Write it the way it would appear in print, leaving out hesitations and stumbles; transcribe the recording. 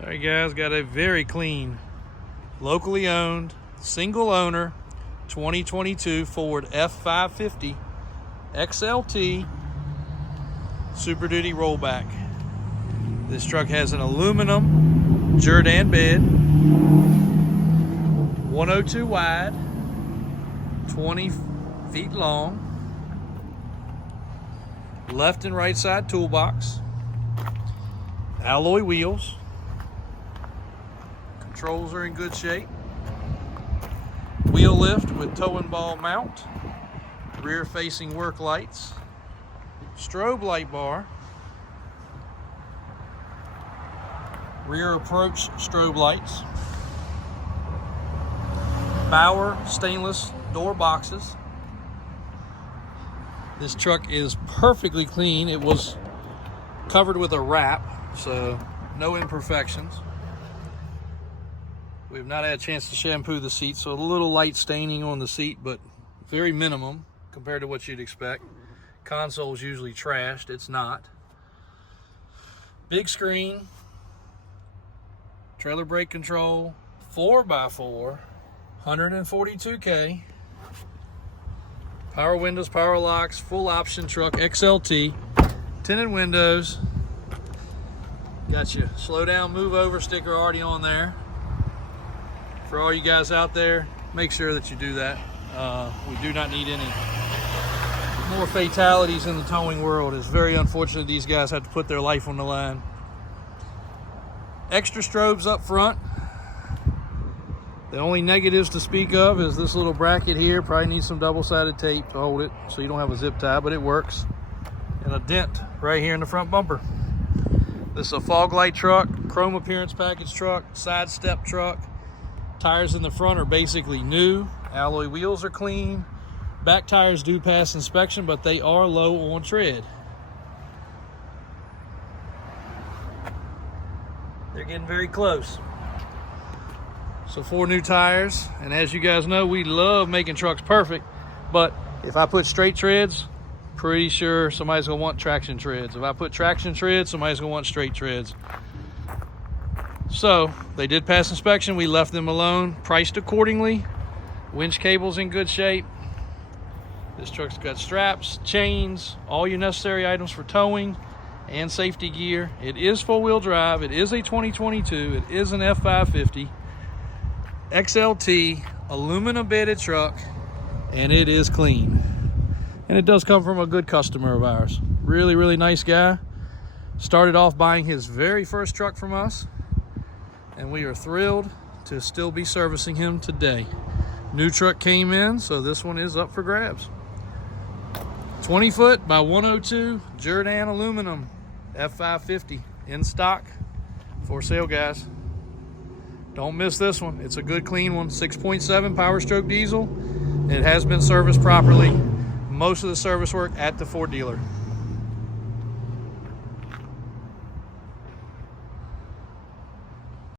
All right guys, got a very clean, locally owned, single owner 2022 Ford F550 XLT Superduty Rollback. This truck has an aluminum Jerr-Dan bed, 102 wide, 20 feet long, left and right side toolbox, alloy wheels, controls are in good shape, wheel lift with tow and ball mount, rear facing work lights, strobe light bar, rear approach strobe lights, Bauer stainless door boxes. This truck is perfectly clean. It was covered with a wrap, so no imperfections. We've not had a chance to shampoo the seat, so a little light staining on the seat, but very minimum compared to what you'd expect. Console's usually trashed, it's not. Big screen, trailer brake control, 4x4, 142K, power windows, power locks, full option truck, XLT, tinted windows. Got your slow down, move over sticker already on there. For all you guys out there, make sure that you do that. We do not need any more fatalities in the towing world. It's very unfortunate these guys have to put their life on the line. Extra strobes up front. The only negatives to speak of is this little bracket here. Probably needs some double-sided tape to hold it so you don't have a zip tie, but it works. And a dent right here in the front bumper. This is a fog light truck, chrome appearance package truck, side step truck. Tires in the front are basically new. Alloy wheels are clean. Back tires do pass inspection, but they are low on tread. They're getting very close. So 4 new tires, and as you guys know, we love making trucks perfect, but if I put straight treads, pretty sure somebody's gonna want traction treads. If I put traction treads, somebody's gonna want straight treads. So they did pass inspection. We left them alone, priced accordingly. Winch cable's in good shape. This truck's got straps, chains, all your necessary items for towing and safety gear. It is 4-wheel drive. It is a 2022. It is an F550 XLT aluminum bedded truck, and it is clean. And it does come from a good customer of ours. Really, really nice guy. Started off buying his very first truck from us, and we are thrilled to still be servicing him today. New truck came in, so this one is up for grabs. 20 foot by 102 Jerr-Dan aluminum F550 in stock, for sale, guys. Don't miss this one. It's a good clean one. 6.7 Powerstroke diesel. It has been serviced properly. Most of the service work at the Ford dealer.